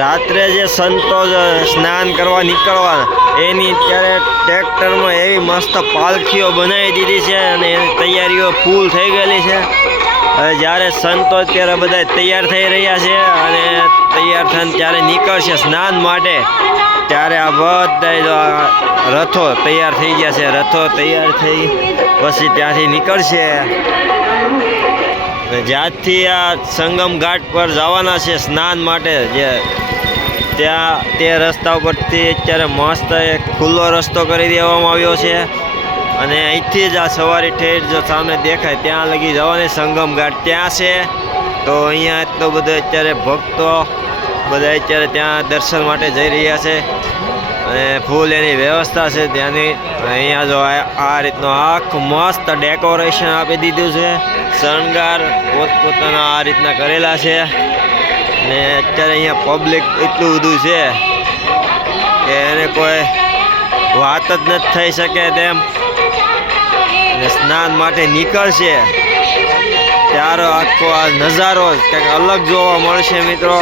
રાત્રે જે સંતો સ્નાન કરવા નીકળવાના એની અત્યારે ટ્રેક્ટરમાં એવી મસ્ત પાલખીઓ બનાવી દીધી છે અને એની તૈયારીઓ ફૂલ થઈ ગયેલી છે। હવે જ્યારે સંતો અત્યારે બધા તૈયાર થઈ રહ્યા છે અને તૈયાર થઈને ત્યારે નીકળશે સ્નાન માટે, ત્યારે આ બધા રથો તૈયાર થઈ ગયા છે। રથો તૈયાર થઈ પછી ત્યાંથી નીકળશે। જ્યાંથી આ સંગમ ઘાટ પર જવાના છે સ્નાન માટે, જે ત્યાં તે રસ્તા ઉપરથી અત્યારે મસ્ત એક ખુલ્લો રસ્તો કરી દેવામાં આવ્યો છે અને અહીંથી જ આ સવારી ઠેઠ જો સામે દેખાય ત્યાં લગી જવાની સંગમ ઘાટ ત્યાં છે। તો અહીંયા એટલો બધો અત્યારે ભક્તો બધા અત્યારે ત્યાં દર્શન માટે જઈ રહ્યા છે અને ફૂલ એની વ્યવસ્થા છે ત્યાંની। અહીંયા જો આ રીતનું આખું મસ્ત ડેકોરેશન આપી દીધું છે, શણગાર પોતપોતાના આ રીતના કરેલા છે ને અત્યારે અહીંયા પબ્લિક એટલું બધું છે કે એને કોઈ વાત જ નથી થઈ શકે તેમ। અને સ્નાન માટે નીકળશે ત્યારે આખો આ નજારો કંઈક અલગ જોવા મળશે મિત્રો।